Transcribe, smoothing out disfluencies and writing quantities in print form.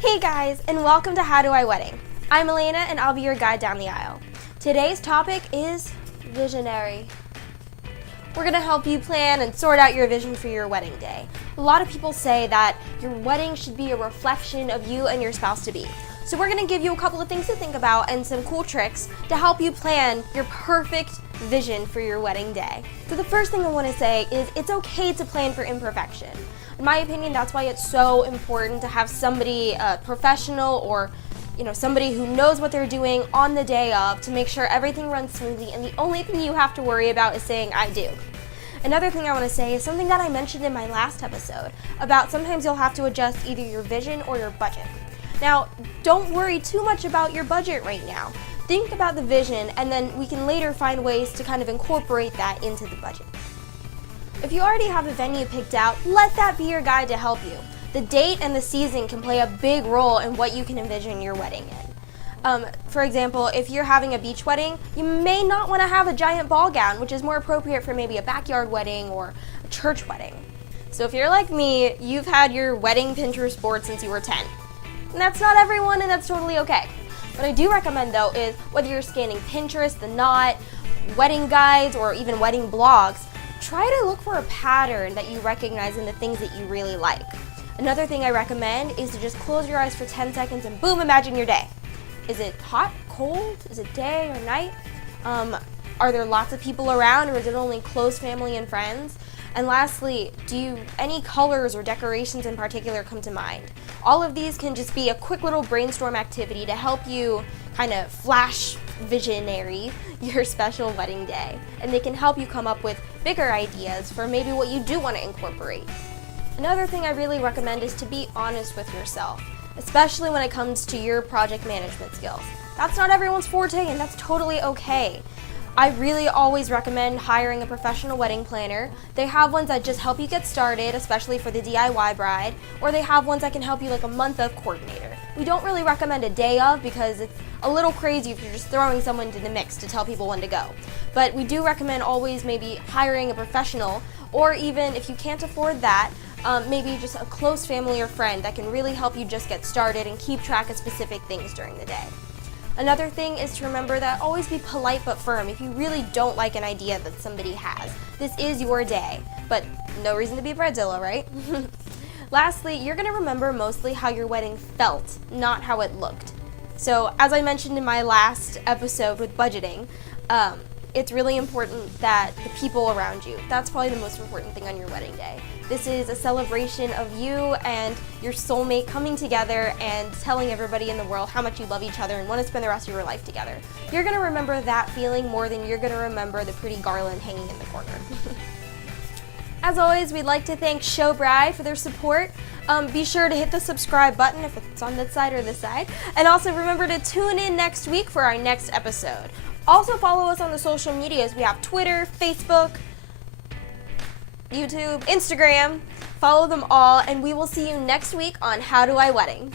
Hey guys, and welcome to How Do I Wedding. I'm Elaina, and I'll be your guide down the aisle. Today's topic is visionary. We're going to help you plan and sort out your vision for your wedding day. A lot of people say that your wedding should be a reflection of you and your spouse-to-be. So we're going to give you a couple of things to think about and some cool tricks to help you plan your perfect vision for your wedding day. So the first thing I want to say is it's okay to plan for imperfection. In my opinion, that's why it's so important to have somebody, a professional or somebody who knows what they're doing on the day of to make sure everything runs smoothly, and the only thing you have to worry about is saying, I do. Another thing I want to say is something that I mentioned in my last episode about sometimes you'll have to adjust either your vision or your budget. Now, don't worry too much about your budget right now. Think about the vision, and then we can later find ways to kind of incorporate that into the budget. If you already have a venue picked out, let that be your guide to help you. The date and the season can play a big role in what you can envision your wedding in. For example, if you're having a beach wedding, you may not want to have a giant ball gown, which is more appropriate for maybe a backyard wedding or a church wedding. So if you're like me, you've had your wedding Pinterest board since you were 10. And that's not everyone, and that's totally okay. What I do recommend though is whether you're scanning Pinterest, The Knot, wedding guides, or even wedding blogs, try to look for a pattern that you recognize in the things that you really like. Another thing I recommend is to just close your eyes for 10 seconds and boom, imagine your day. Is it hot, cold? Is it day or night? Are there lots of people around, or is it only close family and friends? And lastly, do any colors or decorations in particular come to mind? All of these can just be a quick little brainstorm activity to help you kind of flash visionary your special wedding day. And they can help you come up with bigger ideas for maybe what you do want to incorporate. Another thing I really recommend is to be honest with yourself, especially when it comes to your project management skills. That's not everyone's forte, and that's totally okay. I really always recommend hiring a professional wedding planner. They have ones that just help you get started, especially for the DIY bride, or they have ones that can help you like a month of coordinator. We don't really recommend a day of because it's a little crazy if you're just throwing someone into the mix to tell people when to go. But we do recommend always maybe hiring a professional, or even if you can't afford that, maybe just a close family or friend that can really help you just get started and keep track of specific things during the day. Another thing is to remember that always be polite but firm if you really don't like an idea that somebody has. This is your day, but no reason to be bridezilla, right? Lastly, you're going to remember mostly how your wedding felt, not how it looked. So as I mentioned in my last episode with budgeting, it's really important that the people around you, that's probably the most important thing on your wedding day. This is a celebration of you and your soulmate coming together and telling everybody in the world how much you love each other and want to spend the rest of your life together. You're going to remember that feeling more than you're going to remember the pretty garland hanging in the corner. As always, we'd like to thank Showbride for their support. Be sure to hit the subscribe button if it's on this side or this side. And also remember to tune in next week for our next episode. Also follow us on the social medias. We have Twitter, Facebook, YouTube, Instagram. Follow them all, and we will see you next week on How Do I Wedding.